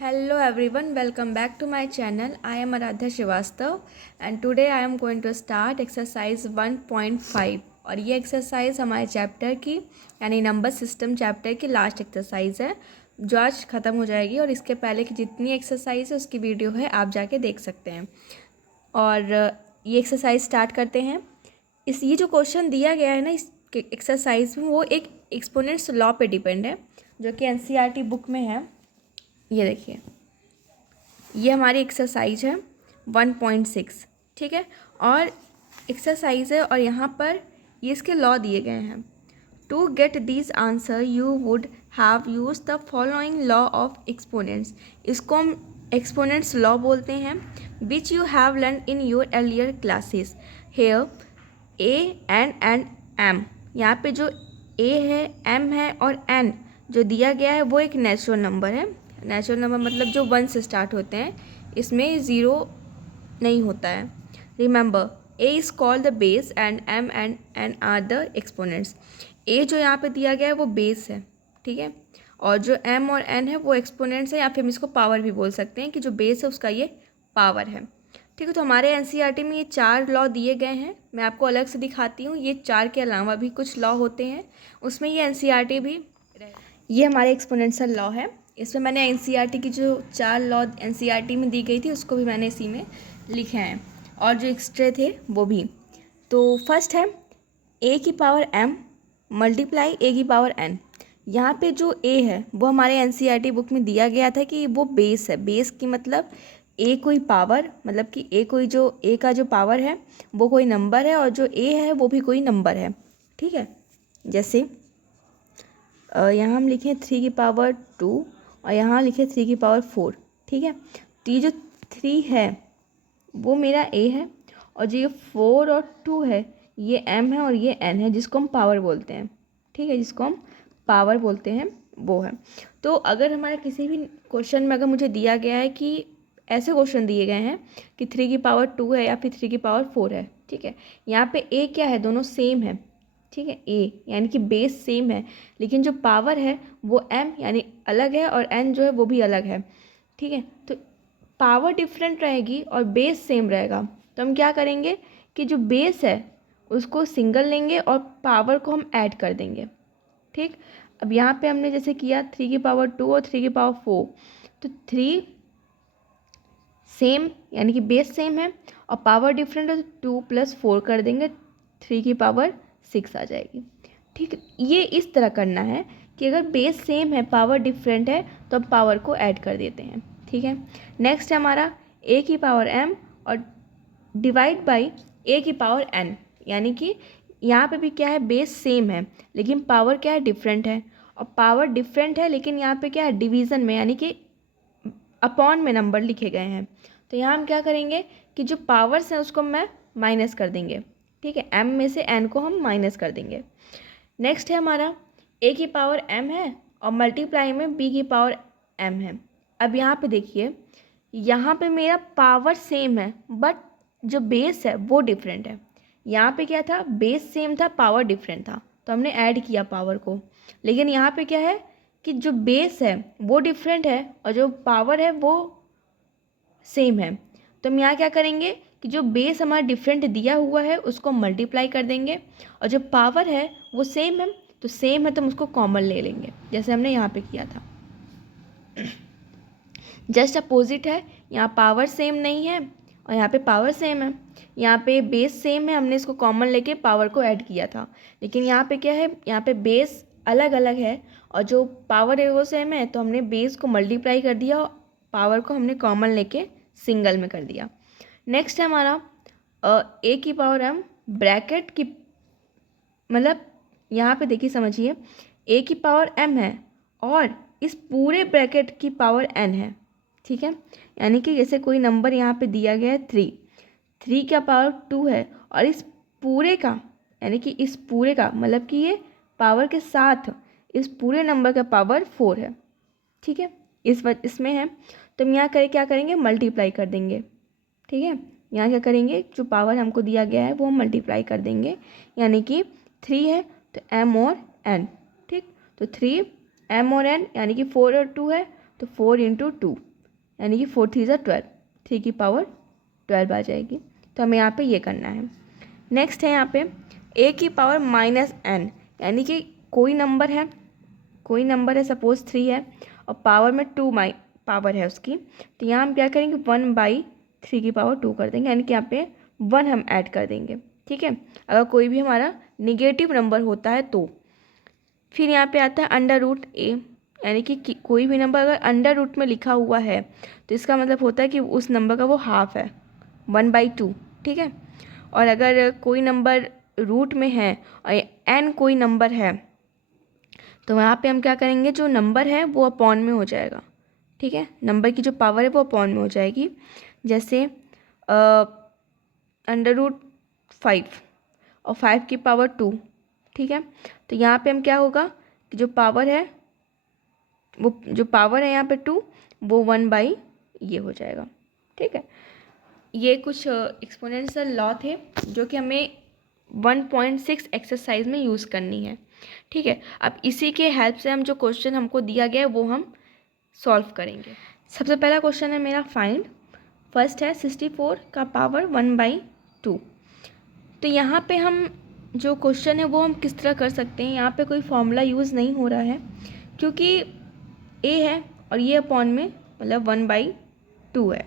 Hello everyone, welcome back to my channel. I am Aradhya Srivastav and today I am going to start exercise 1.5 और ये exercise हमारे chapter की यानी number system chapter की last exercise है जो आज ख़त्म हो जाएगी और इसके पहले की जितनी एक्सरसाइज है उसकी वीडियो है आप जाके देख सकते हैं। और ये एक्सरसाइज स्टार्ट करते हैं। ये जो क्वेश्चन दिया गया है ना इस एक्सरसाइज में वो एक एक्सपोनेंट्स लॉ पे डिपेंड है जो कि एनसीईआरटी बुक में है। ये देखिए, ये हमारी एक्सरसाइज है 1.6, ठीक है। और एक्सरसाइज है और यहाँ पर ये इसके लॉ दिए गए हैं। To get this answer you would have use the following law of exponents. इसको हम एक्सपोनेंट्स लॉ बोलते हैं which you have learn in your earlier classes. Here A and M, यहाँ पे जो ए है, एम है और एन जो दिया गया है वो एक नेचुरल नंबर है। नेचुरल नंबर मतलब जो 1 से स्टार्ट होते हैं, इसमें 0 नहीं होता है। Remember A is called the base and M and N are the exponents. A जो यहाँ पे दिया गया है वो बेस है, ठीक है, और जो एम और एन है वो एक्सपोनेंट्स है या फिर हम इसको पावर भी बोल सकते हैं कि जो बेस है उसका ये पावर है, ठीक है। तो हमारे एनसीईआरटी में ये 4 लॉ दिए गए हैं। मैं आपको अलग से दिखाती हूँ। ये 4 के अलावा भी कुछ लॉ होते हैं उसमें ये एनसीईआरटी भी, ये हमारे एक्सपोनेंशियल लॉ है। इसमें मैंने एनसीईआरटी की जो 4 लॉ एनसीईआरटी में दी गई थी उसको भी मैंने इसी में लिखे हैं और जो एक्स्ट्रा थे वो भी। तो फर्स्ट है ए की पावर एम मल्टीप्लाई ए की पावर एन। यहाँ पे जो ए है वो हमारे एनसीईआरटी बुक में दिया गया था कि वो बेस है। बेस की मतलब ए कोई पावर, मतलब कि ए कोई जो ए का जो पावर है वो कोई नंबर है और जो ए है वो भी कोई नंबर है, ठीक है। जैसे यहाँ हम लिखें 3 की पावर 2 और यहाँ लिखे 3 की पावर 4, ठीक है। तो ये जो 3 है वो मेरा ए है और जो ये 4 और 2 है ये एम है और ये एन है जिसको हम पावर बोलते हैं, ठीक है, जिसको हम पावर बोलते हैं वो है। तो अगर हमारे किसी भी क्वेश्चन में अगर मुझे दिया गया है कि ऐसे क्वेश्चन दिए गए हैं कि 3 की पावर 2 है या फिर 3 की पावर 4 है, ठीक है, यहाँ पे ए क्या है, दोनों सेम है, ठीक है। ए यानी कि बेस सेम है लेकिन जो पावर है वो एम यानी अलग है और एन जो है वो भी अलग है, ठीक है। तो पावर डिफरेंट रहेगी और बेस सेम रहेगा तो हम क्या करेंगे कि जो बेस है उसको सिंगल लेंगे और पावर को हम ऐड कर देंगे, ठीक। अब यहाँ पे हमने जैसे किया 3 की पावर 2 और 3 की पावर 4, तो 3 सेम यानी कि बेस सेम है और पावर डिफरेंट है तो 2 + 4 कर देंगे, 3 की पावर 6 आ जाएगी, ठीक। ये इस तरह करना है कि अगर बेस सेम है पावर डिफरेंट है तो अब पावर को ऐड कर देते हैं, ठीक है। नेक्स्ट है हमारा ए की पावर एम और डिवाइड बाई ए की पावर एन, यानी कि यहाँ पे भी क्या है, बेस सेम है लेकिन पावर क्या है, डिफरेंट है। और पावर डिफरेंट है लेकिन यहाँ पे क्या है, डिवीज़न में यानी कि अपॉन में नंबर लिखे गए हैं। तो यहाँ हम क्या करेंगे कि जो पावर्स हैं उसको मैं माइनस कर देंगे, ठीक है, एम में से एन को हम माइनस कर देंगे। नेक्स्ट है हमारा ए की पावर एम है और मल्टीप्लाई में बी की पावर एम है। अब यहाँ पे देखिए, यहाँ पे मेरा पावर सेम है बट जो बेस है वो डिफरेंट है। यहाँ पे क्या था, बेस सेम था पावर डिफरेंट था तो हमने ऐड किया पावर को। लेकिन यहाँ पे क्या है कि जो बेस है वो डिफरेंट है और जो पावर है वो सेम है। तो हम यहाँ क्या करेंगे कि जो बेस हमारा डिफरेंट दिया हुआ है उसको मल्टीप्लाई कर देंगे और जो पावर है वो सेम है, तो सेम है तो हम उसको कॉमन ले लेंगे जैसे हमने यहाँ पे किया था। जस्ट अपोजिट है, यहाँ पावर सेम नहीं है और यहाँ पे पावर सेम है। यहाँ पे बेस सेम है, हमने इसको कॉमन लेके पावर को ऐड किया था। लेकिन यहाँ पे क्या है, यहाँ पे बेस अलग अलग है और जो पावर है वो सेम है तो हमने बेस को मल्टीप्लाई कर दिया और पावर को हमने कॉमन लेके सिंगल में कर दिया। नेक्स्ट है हमारा ए की पावर एम ब्रैकेट की, मतलब यहाँ पे देखिए समझिए, ए की पावर एम है और इस पूरे ब्रैकेट की पावर एन है, ठीक है। यानी कि जैसे कोई नंबर यहाँ पे दिया गया है 3 का पावर 2 है और इस पूरे का यानी कि इस पूरे का मतलब कि ये पावर के साथ इस पूरे नंबर का पावर 4 है, ठीक है, इसमें है। तो हम यहाँ क्या करेंगे, मल्टीप्लाई कर देंगे, ठीक है। यहाँ क्या करेंगे, जो पावर हमको दिया गया है वो हम मल्टीप्लाई कर देंगे, यानी कि 3 है तो एम और एन, ठीक। तो 3 एम और एन यानी कि 4 और 2 है तो 4 × 2, यानी कि 4 3 12, 3 की पावर 12 आ जाएगी। तो हमें यहाँ पे ये करना है। नेक्स्ट है यहाँ पे a की पावर -n, यानी कि कोई नंबर है, सपोज 3 है और पावर में 2 पावर है उसकी, तो यहाँ हम क्या करेंगे 1/3 की पावर 2 कर देंगे, यानी कि यहाँ पे 1 हम ऐड कर देंगे। ठीक है, अगर कोई भी हमारा निगेटिव नंबर होता है तो। फिर यहाँ पे आता है √a, यानी कि कोई भी नंबर अगर अंडर रूट में लिखा हुआ है तो इसका मतलब होता है कि उस नंबर का वो हाफ है, 1/2। ठीक है, और अगर कोई नंबर रूट में है और n कोई नंबर है तो वहाँ पे हम क्या करेंगे, जो नंबर है वो अपॉन में हो जाएगा। ठीक है, नंबर की जो पावर है वो अपॉन में हो जाएगी। जैसे √5 और 5 की पावर 2। ठीक है, तो यहाँ पे हम क्या होगा कि जो पावर है यहाँ पे 2, वो 1/ ये हो जाएगा। ठीक है, ये कुछ एक्सपोनेंशियल लॉ थे जो कि हमें 1.6 एक्सरसाइज में यूज़ करनी है। ठीक है, अब इसी के हेल्प से हम जो क्वेश्चन हमको दिया गया है वो हम सॉल्व करेंगे। सबसे पहला क्वेश्चन है मेरा फाइंड, फर्स्ट है 64 का पावर 1/2। तो यहाँ पे हम जो क्वेश्चन है वो हम किस तरह कर सकते हैं, यहाँ पे कोई फॉर्मूला यूज़ नहीं हो रहा है क्योंकि a है और ये अपॉन में मतलब 1/2 है।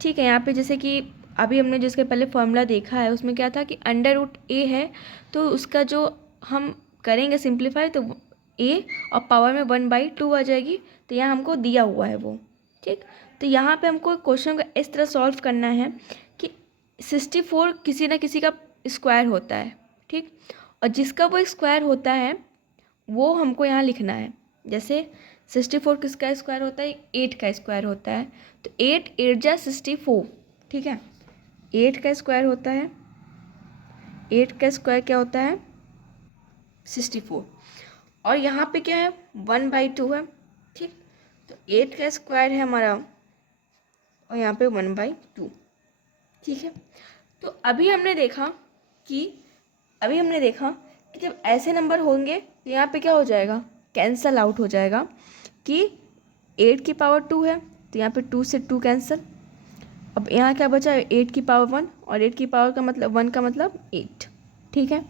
ठीक है, यहाँ पे जैसे कि अभी हमने जिसके पहले फॉर्मूला देखा है उसमें क्या था कि √a है, तो उसका जो हम करेंगे सिंप्लीफाई तो a और पावर में 1/2 आ जाएगी। तो यहाँ हमको दिया हुआ है वो। ठीक, तो यहाँ पे हमको क्वेश्चन को इस तरह सॉल्व करना है कि 64 किसी ना किसी का स्क्वायर होता है। ठीक, और जिसका वो स्क्वायर होता है वो हमको यहाँ लिखना है। जैसे 64 किसका स्क्वायर होता है, 8 का स्क्वायर होता है, तो 8 8 जा 64। ठीक है, 8 का स्क्वायर होता है, 8 का स्क्वायर क्या होता है 64, और यहाँ पे क्या है 1/2 है। ठीक, तो 8 का स्क्वायर है हमारा और यहाँ पे 1/2। ठीक है, तो अभी हमने देखा कि जब ऐसे नंबर होंगे तो यहाँ पे क्या हो जाएगा, कैंसल आउट हो जाएगा कि 8 की पावर 2 है तो यहाँ पे 2 से 2 कैंसिल। अब यहाँ क्या बचा, 8 की पावर 1 और 8 की पावर का मतलब 1 का मतलब 8। ठीक है,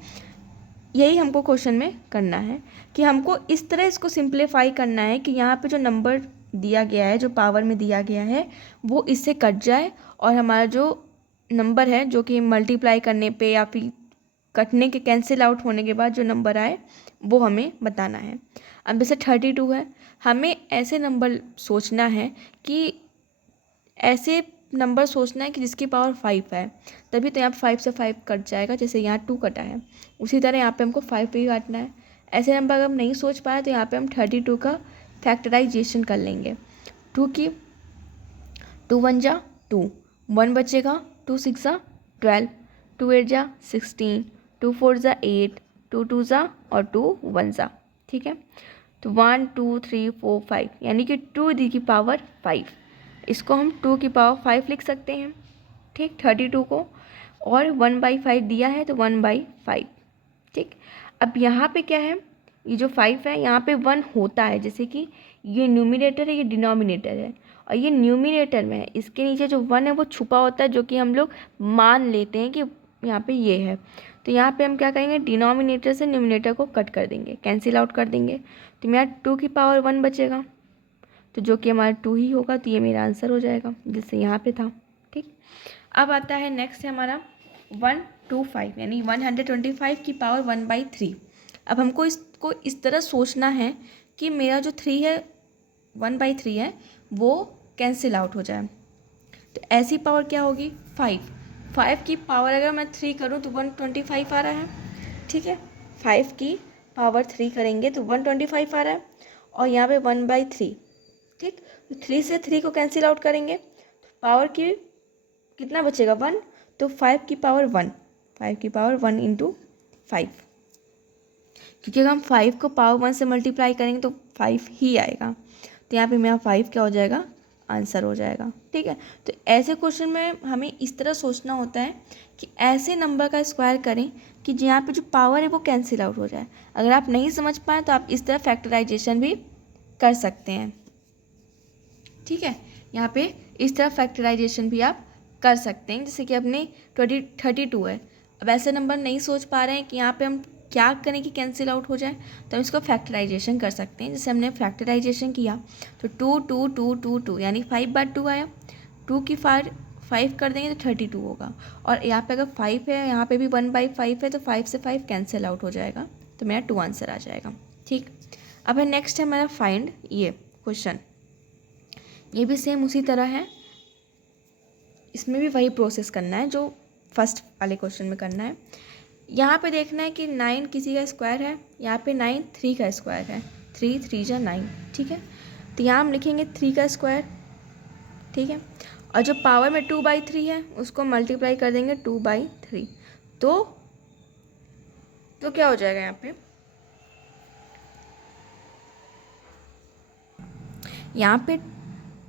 यही हमको क्वेश्चन में करना है कि हमको इस तरह इसको सिंप्लीफाई करना है कि यहाँ पे जो नंबर दिया गया है, जो पावर में दिया गया है, वो इससे कट जाए और हमारा जो नंबर है जो कि मल्टीप्लाई करने पे या फिर कटने के कैंसिल आउट होने के बाद जो नंबर आए वो हमें बताना है। अब जैसे 32 है, हमें ऐसे नंबर सोचना है कि जिसकी पावर 5 है, तभी तो यहाँ पे 5 से 5 कट जाएगा, जैसे यहाँ 2 कटा है उसी तरह यहाँ पे हमको 5 पे भी काटना है। ऐसे नंबर अगर हम नहीं सोच पाए तो यहाँ पे हम 32 का फैक्टराइजेशन कर लेंगे। 2 1 जा 2, 1 बचेगा, 2 6 जा 12, 2 8 जा 16, 2 4 जा 8, 2 2 जा और 2 1 जा। ठीक है, तो 1 2 3 4 5 यानी कि 2 दी की पावर 5, इसको हम 2 की पावर 5 लिख सकते हैं। ठीक, 32 को, और 1/5 दिया है तो 1/5। ठीक, अब यहाँ पे क्या है, ये जो 5 है यहाँ पे 1 होता है, जैसे कि ये न्यूमिनेटर है, ये डिनोमिनेटर है, और ये न्यूमिनेटर में है, इसके नीचे जो 1 है वो छुपा होता है, जो कि हम लोग मान लेते हैं कि यहाँ पे ये है। तो यहाँ पे हम क्या करेंगे, डिनोमिनेटर से न्यूमिनेटर को कट कर देंगे, कैंसिल आउट कर देंगे, तो मेरा 2 की पावर 1 बचेगा, तो जो कि हमारा 2 ही होगा, तो ये मेरा आंसर हो जाएगा जिससे यहाँ पे था। ठीक, अब आता है नेक्स्ट है हमारा 125 यानी 125 की पावर 1/3। अब हमको इसको इस तरह सोचना है कि मेरा जो 3 है 1/3 है वो कैंसिल आउट हो जाए, तो ऐसी पावर क्या होगी 5 की पावर अगर मैं 3 करूँ तो 125 आ रहा है। ठीक है, 5 की पावर 3 करेंगे तो 125 आ रहा है, और यहाँ पे 1/3। ठीक, तो 3 से 3 को कैंसिल आउट करेंगे तो पावर की कितना बचेगा 1, तो 5 की पावर 1 × 5, क्योंकि अगर हम 5 को पावर 1 से मल्टीप्लाई करेंगे तो 5 ही आएगा, तो यहाँ पे मेरा 5 क्या हो जाएगा, आंसर हो जाएगा। ठीक है, तो ऐसे क्वेश्चन में हमें इस तरह सोचना होता है कि ऐसे नंबर का स्क्वायर करें कि यहाँ पे जो पावर है वो कैंसिल आउट हो जाए। अगर आप नहीं समझ पाएँ तो आप इस तरह फैक्टराइजेशन भी कर सकते हैं। ठीक है, यहाँ पे इस तरह फैक्टराइजेशन भी आप कर सकते हैं, जैसे कि अपने 32 है। अब ऐसे नंबर नहीं सोच पा रहे हैं कि यहाँ पे हम क्या करें कि कैंसिल आउट हो जाए, तो हम इसको फैक्टराइजेशन कर सकते हैं। जैसे हमने फैक्टराइजेशन किया तो 2 यानी 5/2 आया। 2 की 5 कर देंगे तो 32 होगा। और यहाँ पे अगर 5 है, यहाँ पे भी 1/5 है, तो 5 से 5 कैंसिल आउट हो जाएगा, तो मेरा 2 आंसर आ जाएगा। ठीक, अब है नेक्स्ट है मेरा फाइंड ये क्वेश्चन। ये भी सेम उसी तरह है, इसमें भी वही प्रोसेस करना है जो फर्स्ट वाले क्वेश्चन में करना है। यहाँ पे देखना है कि 9 किसी का स्क्वायर है, यहाँ पे 9 3 का स्क्वायर है। 3 3 जा 9, ठीक है। तो यहाँ हम लिखेंगे 3 का स्क्वायर, ठीक है। और जो पावर में 2/3 है उसको मल्टीप्लाई कर देंगे 2/3, तो क्या हो जाएगा यहाँ पे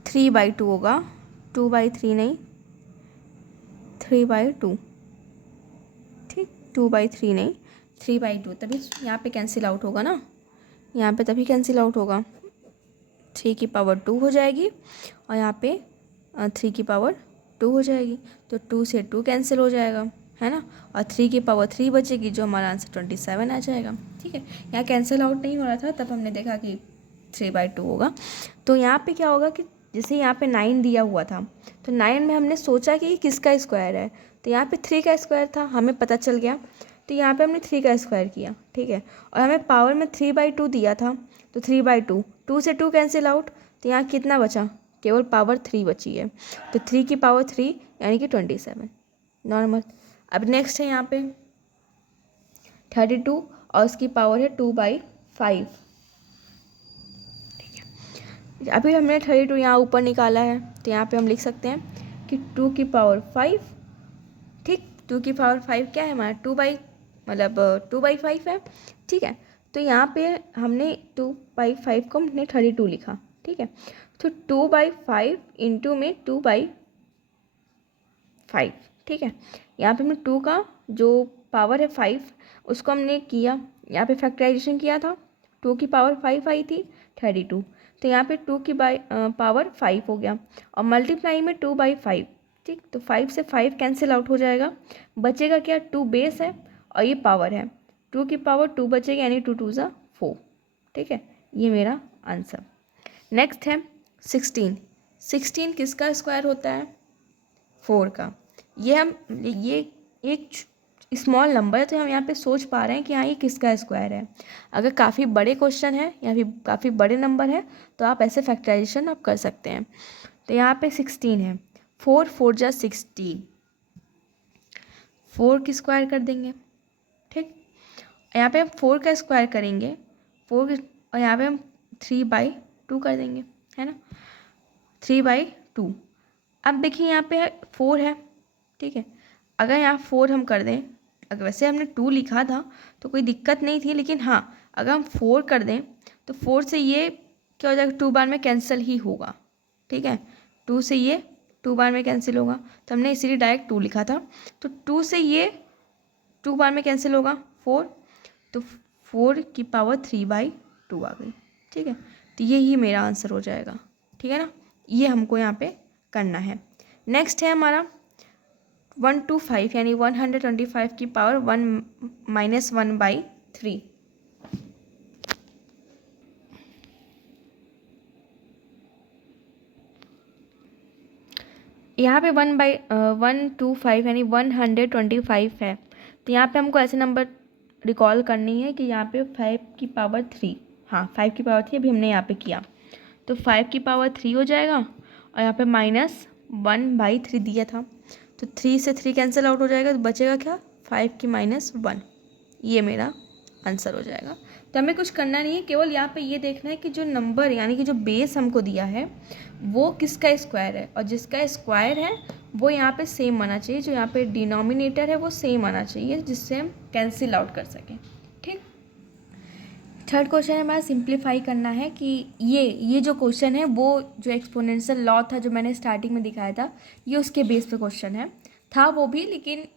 3/2 होगा, 2/3 नहीं, 3/2, ठीक। 2/3 नहीं, 3/2, तभी यहाँ पे कैंसिल आउट होगा ना, यहाँ पे तभी कैंसिल आउट होगा। 3 की पावर 2 हो जाएगी और यहाँ पे 3 की पावर 2 हो जाएगी, तो 2 से 2 कैंसिल हो जाएगा, है ना। और 3 की पावर 3 बचेगी, जो हमारा आंसर 27 आ जाएगा, ठीक है। यहाँ कैंसिल आउट नहीं हो रहा था, तब हमने देखा कि 3/2 होगा। तो यहाँ पे क्या होगा कि जैसे यहाँ पे 9 दिया हुआ था, तो 9 में हमने सोचा कि किसका स्क्वायर है, तो यहाँ पे 3 का स्क्वायर था, हमें पता चल गया, तो यहाँ पे हमने 3 का स्क्वायर किया, ठीक है। और हमें पावर में 3/2 दिया था, तो 3/2, 2 से 2 कैंसिल आउट, तो यहाँ कितना बचा, केवल पावर 3 बची है, तो 3 की पावर 3 यानी कि 27, नॉर्मल। अब नेक्स्ट है यहाँ पे 32 और उसकी पावर है 2/5, ठीक है। अभी हमने 32 यहाँ ऊपर निकाला है, तो यहाँ पे हम लिख सकते हैं कि 2 की पावर 5, ठीक। 2 की पावर 5 क्या है हमारा, 2/5 है, ठीक है। तो यहाँ पे हमने 2/5 को हमने 32 लिखा, ठीक है। तो 2/5 इंटू में 2/5, ठीक है। यहाँ पे हमने 2 का जो पावर है 5 उसको हमने किया, यहाँ पे फैक्टराइजेशन किया था, 2 की पावर 5 आई थी 32, तो यहाँ पे 2 की पावर 5 हो गया, और मल्टीप्लाई में 2/5, ठीक। तो 5 से 5 कैंसिल आउट हो जाएगा, बचेगा क्या, 2 बेस है और ये पावर है, 2 की पावर 2 बचेगी, यानी 2 2 ज़ा 4, ठीक है। ये मेरा आंसर। नेक्स्ट है 16। 16 किसका स्क्वायर होता है, 4 का। ये एक स्मॉल नंबर है, तो हम यहाँ पे सोच पा रहे हैं कि हाँ ये किसका स्क्वायर है। अगर काफ़ी बड़े क्वेश्चन है या फिर काफ़ी बड़े नंबर है, तो आप ऐसे फैक्टराइजेशन आप कर सकते हैं। तो यहाँ पे 16 है, 4 4 जा 16, 4 की स्क्वायर कर देंगे, ठीक। यहाँ पे हम 4 का स्क्वायर करेंगे, 4 और यहाँ पे हम 3/2 कर देंगे, है ना, 3/2। अब देखिए यहाँ पे 4 है, ठीक है। अगर यहाँ 4 हम कर दें, अगर वैसे हमने 2 लिखा था तो कोई दिक्कत नहीं थी, लेकिन हाँ अगर हम 4 कर दें तो 4 से ये क्या हो जाएगा, 2 बार में कैंसिल ही होगा, ठीक है। 2 से ये 2 बार में कैंसिल होगा, तो हमने इसीलिए डायरेक्ट 2 लिखा था। तो 2 से ये 2 बार में कैंसिल होगा 4, तो 4 की पावर 3/2 आ गई, ठीक है। तो ये ही मेरा आंसर हो जाएगा, ठीक है ना। ये हमको यहाँ पे करना है। नेक्स्ट है हमारा 125, यानी 125 की पावर 1 - 1/3। यहाँ पे 1/125 यानी 125 है, तो यहाँ पे हमको ऐसे नंबर रिकॉल करनी है कि यहाँ पे 5 की पावर 3, हाँ 5 की पावर 3 अभी हमने यहाँ पे किया, तो 5 की पावर 3 हो जाएगा, और यहाँ पे -1/3 दिया था, तो 3 से 3 कैंसिल आउट हो जाएगा, तो बचेगा क्या, 5 की -1, ये मेरा आंसर हो जाएगा। तो हमें कुछ करना नहीं है, केवल यहाँ पे ये देखना है कि जो नंबर यानी कि जो बेस हमको दिया है वो किसका स्क्वायर है, और जिसका स्क्वायर है वो यहाँ पे सेम आना चाहिए, जो यहाँ पे डिनोमिनेटर है वो सेम आना चाहिए, जिससे हम कैंसिल आउट कर सकें, ठीक। थर्ड क्वेश्चन है हमारा सिंप्लीफाई करना है कि ये जो क्वेश्चन है वो जो एक्सपोनेंशियल लॉ था जो मैंने स्टार्टिंग में दिखाया था, ये उसके बेस पे क्वेश्चन है, था वो भी, लेकिन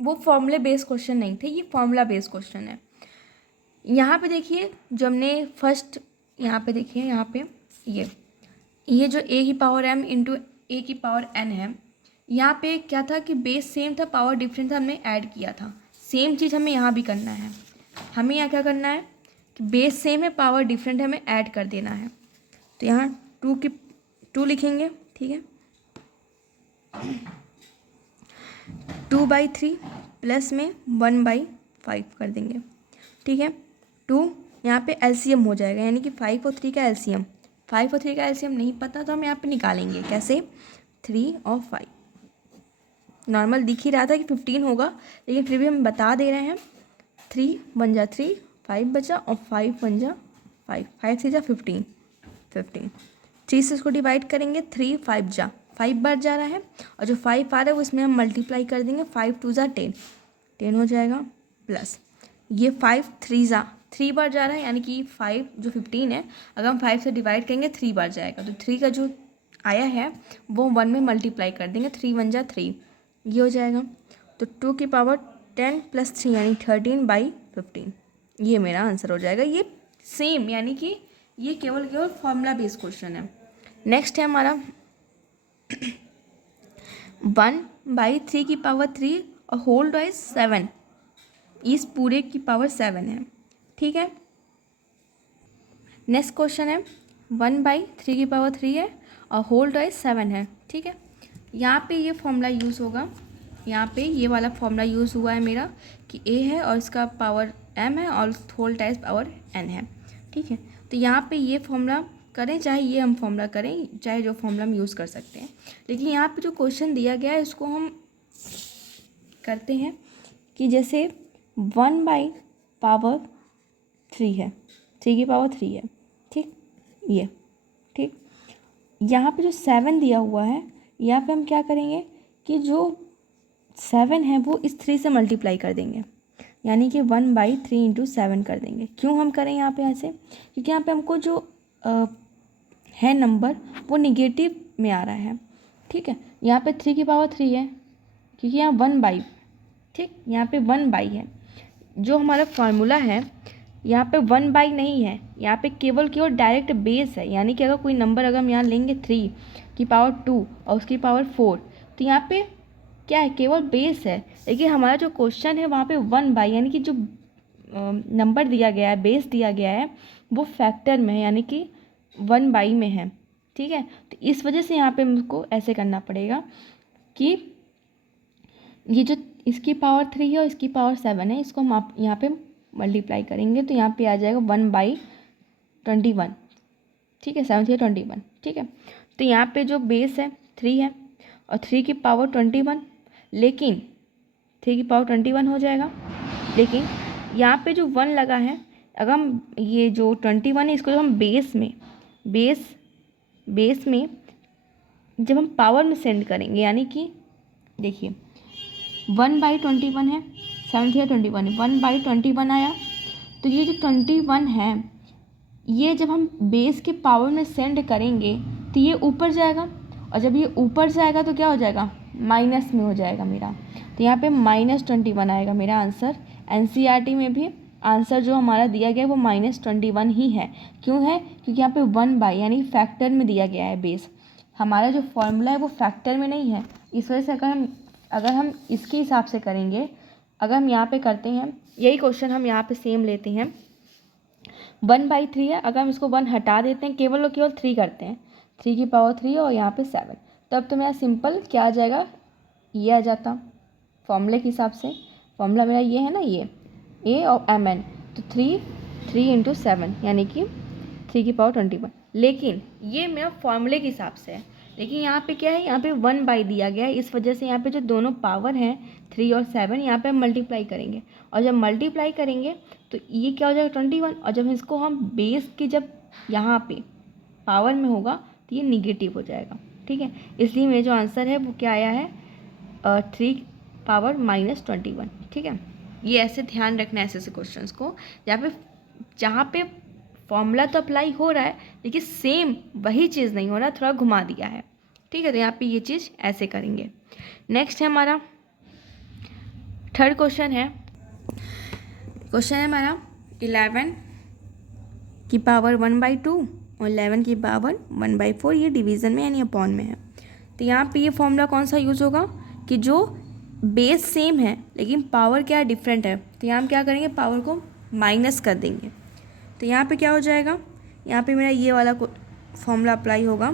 वो फॉर्मूले बेस्ड क्वेश्चन नहीं थे, ये फॉर्मूला बेस्ड क्वेश्चन है। यहाँ पे देखिए जो हमने फर्स्ट, यहाँ पे देखिए यहाँ पे ये जो a की पावर m इंटू a की पावर n है, यहाँ पे क्या था कि बेस सेम था, पावर डिफरेंट था, हमने ऐड किया था। सेम चीज़ हमें यहाँ भी करना है। हमें यहाँ क्या करना है कि बेस सेम है, पावर डिफरेंट है, हमें ऐड कर देना है। तो यहाँ 2 लिखेंगे, ठीक है। 2/3 प्लस में 1/5 कर देंगे, ठीक है। 2 यहाँ पे एलसीएम हो जाएगा, यानी कि 5 और 3 का एलसीएम। 5 और 3 का एलसीएम नहीं पता तो हम यहाँ पे निकालेंगे कैसे, 3 और 5। नॉर्मल दिख ही रहा था कि 15 होगा, लेकिन फिर भी हम बता दे रहे हैं। 3 बन जा 3, 5 बचा, और 5 बन जा 5, 5 3 जा 15, 3 से इसको डिवाइड करेंगे, 3 5 जा 5 बार जा रहा है, और जो 5 आ रहा है वो इसमें हम मल्टीप्लाई कर देंगे, 5 2 जा 10, 10 हो जाएगा, प्लस ये 5 3 जा 3 बार जा रहा है, यानी कि 5 जो 15 है, अगर हम 5 से डिवाइड करेंगे 3 बार जाएगा, तो 3 का जो आया है वो 1 में मल्टीप्लाई कर देंगे, 3 1 जा 3, ये हो जाएगा। तो 2 की पावर 10 प्लस 3 यानी 13/15, ये मेरा आंसर हो जाएगा। ये सेम, यानी कि ये केवल फॉर्मूला बेस्ड क्वेश्चन है। नेक्स्ट है हमारा 1/3 की पावर 3 और होल वाइज 7, इस पूरे की पावर 7 है, ठीक है। नेक्स्ट क्वेश्चन है 1/3 की पावर 3 है और होल वाइज 7 है, ठीक है। यहाँ पे ये फॉर्मूला यूज़ होगा, यहाँ पे ये वाला फॉर्मूला यूज़ हुआ है मेरा कि a है और इसका पावर m है और होल टाइम्स पावर n है, ठीक है। तो यहाँ पे ये फॉर्मूला करें, चाहे ये हम फॉर्मूला करें, चाहे जो फॉर्मूला हम यूज़ कर सकते हैं, लेकिन यहाँ पे जो क्वेश्चन दिया गया है उसको हम करते हैं कि जैसे 1/3 है, 3 की पावर 3 है, ठीक, ये ठीक। यहाँ पे जो 7 दिया हुआ है, यहाँ पे हम क्या करेंगे कि जो 7 है वो इस 3 से मल्टीप्लाई कर देंगे, यानी कि 1/3 इंटू 7 कर देंगे। क्यों हम करें यहाँ पे ऐसे, क्योंकि यहाँ पे हमको जो है नंबर वो निगेटिव में आ रहा है, ठीक है। यहाँ पे 3 की पावर 3 है, क्योंकि यहाँ 1/, ठीक, यहाँ पे 1/, है। जो हमारा फार्मूला है यहाँ पे 1/, नहीं है, यहाँ पे केवल डायरेक्ट बेस है, यानी कि अगर कोई नंबर अगर हम यहाँ लेंगे 3 की पावर 2 और उसकी पावर 4, तो यहाँ पे क्या है, केवल बेस है। लेकिन हमारा जो क्वेश्चन है वहाँ पे 1/, यानी कि जो नंबर दिया गया है, बेस दिया गया है, वो फैक्टर में है, यानी कि 1/, में है, ठीक है। तो इस वजह से यहाँ पे हमको ऐसे करना पड़ेगा कि ये जो इसकी पावर 3 है और इसकी पावर 7 है, इसको हम यहाँ पे मल्टीप्लाई करेंगे, तो यहाँ पे आ जाएगा 1/21, ठीक है, 7 3 21, ठीक है। तो यहाँ पे जो बेस है 3 है और 3 की पावर 21, लेकिन 3 की पावर 21 हो जाएगा, लेकिन यहाँ पे जो 1 लगा है, अगर हम ये जो 21 है इसको जब हम बेस में जब हम पावर में सेंड करेंगे, यानी कि देखिए 1/21 है, 7 3 21 है, 1/21 आया, तो ये जो 21 है ये जब हम बेस के पावर में सेंड करेंगे तो ये ऊपर जाएगा, और जब ये ऊपर जाएगा तो क्या हो जाएगा, माइनस में हो जाएगा मेरा। तो यहाँ पे -21 आएगा मेरा आंसर। एनसीईआरटी में भी आंसर जो हमारा दिया गया है वो -21 ही है। क्यों है, क्योंकि यहाँ पे 1/, यानी फैक्टर में दिया गया है बेस। हमारा जो फॉर्मूला है वो फैक्टर में नहीं है, इस वजह से अगर हम इसके हिसाब से करेंगे, अगर हम यहाँ पे करते हैं यही क्वेश्चन, हम यहाँ पे सेम लेते हैं 1/3 है, अगर हम इसको 1 हटा देते हैं, केवल 3 करते हैं, 3 की पावर 3 और यहाँ पे 7, तब तो मेरा सिंपल क्या आ जाएगा, ये आ जाता फॉर्मूले के हिसाब से। फॉर्मूला मेरा ये है ना, ये a और mn, तो 3 इंटू 7 यानी कि 3 की पावर 21, लेकिन ये मेरा फॉर्मूले के हिसाब से है। लेकिन यहाँ पे क्या है, यहाँ पे 1/, दिया गया है, इस वजह से यहाँ पे जो दोनों पावर हैं 3 और 7, यहाँ पे हम मल्टीप्लाई करेंगे, और जब मल्टीप्लाई करेंगे तो ये क्या हो जाएगा 21, और जब इसको हम बेस की जब यहाँ पे पावर में होगा तो ये निगेटिव हो जाएगा, ठीक है। इसलिए मेरा जो आंसर है वो क्या आया है, 3 पावर -21, ठीक है। ये ऐसे ध्यान रखना है ऐसे क्वेश्चंस को, जहाँ पे फॉर्मूला तो अप्लाई हो रहा है लेकिन सेम वही चीज़ नहीं हो रहा, थोड़ा घुमा दिया है, ठीक है। तो यहाँ पे ये चीज़ ऐसे करेंगे। नेक्स्ट है हमारा थर्ड क्वेश्चन है हमारा 11 की पावर 1/2 और 11 की पावर 1/4, ये डिवीज़न में यानी अपॉन में है। तो यहाँ पे ये फॉर्मूला कौन सा यूज़ होगा कि जो बेस सेम है लेकिन पावर क्या डिफरेंट है, तो यहाँ हम क्या करेंगे, पावर को माइनस कर देंगे। तो यहाँ पे क्या हो जाएगा, यहाँ पे मेरा ये वाला फॉर्मूला अप्लाई होगा,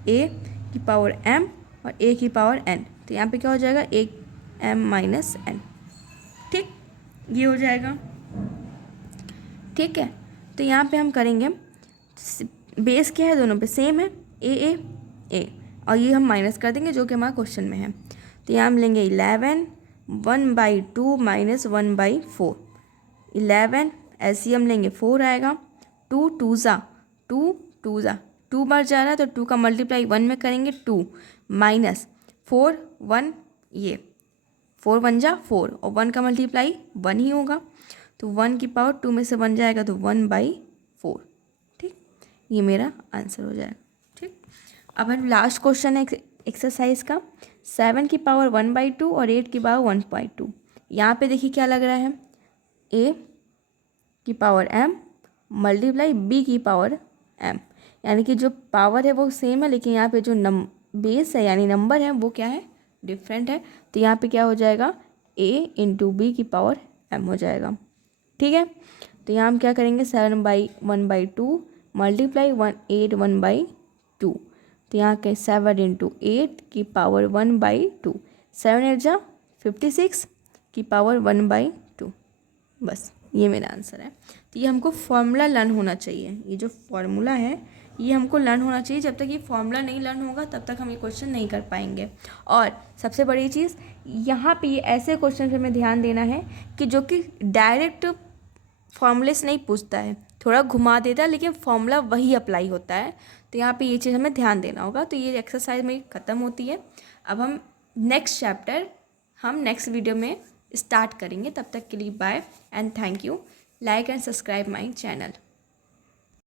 a की पावर m और a की पावर n। तो यहाँ पे क्या हो जाएगा, एक m माइनस n। ठीक, ये हो जाएगा। ठीक है, तो यहाँ पे हम करेंगे, बेस क्या है दोनों पे सेम है, a और ये हम माइनस कर देंगे जो कि हमारा क्वेश्चन में है। तो यहाँ हम लेंगे 11 1/2 माइनस 1/4। 11 ऐसे हम लेंगे 4 आएगा, 2 2 ज़ा 2 बार जा रहा है तो 2 का मल्टीप्लाई 1 में करेंगे 2 माइनस 4 1, ये 4 1 जा 4 और 1 का मल्टीप्लाई 1 ही होगा, तो 1 की पावर 2 में से 1 जाएगा तो 1/4। ठीक, ये मेरा आंसर हो जाएगा। ठीक, अब हम लास्ट क्वेश्चन है एक्सरसाइज का, 7 की पावर 1/2 और 8 की पावर 1/2। यहाँ पे देखिए क्या लग रहा है, a की पावर m मल्टीप्लाई b की पावर m, यानी कि जो पावर है वो सेम है लेकिन यहाँ पे जो बेस है यानी नंबर है वो क्या है, डिफरेंट है। तो यहाँ पे क्या हो जाएगा, a इंटू बी की पावर m हो जाएगा। ठीक है, तो यहाँ हम क्या करेंगे, 7/1/2 मल्टीप्लाई 8 1/2। तो यहाँ के 7 इंटू 8 की पावर 1/2, 7 8 जा 56 की पावर 1/2। बस ये मेरा आंसर है। तो ये हमको फॉर्मूला लर्न होना चाहिए, ये जो फॉर्मूला है ये हमको लर्न होना चाहिए। जब तक ये फॉर्मूला नहीं लर्न होगा तब तक हम ये क्वेश्चन नहीं कर पाएंगे। और सबसे बड़ी चीज़ यहाँ पे ये ऐसे क्वेश्चन पे हमें ध्यान देना है कि जो कि डायरेक्ट फॉर्मूले से नहीं पूछता है, थोड़ा घुमा देता है लेकिन फॉर्मूला वही अप्लाई होता है। तो यहाँ पे ये चीज़ हमें ध्यान देना होगा। तो ये एक्सरसाइज मेरी ख़त्म होती है। अब हम नेक्स्ट चैप्टर हम नेक्स्ट वीडियो में स्टार्ट करेंगे। तब तक के लिए bye and thank you. Like and subscribe my channel.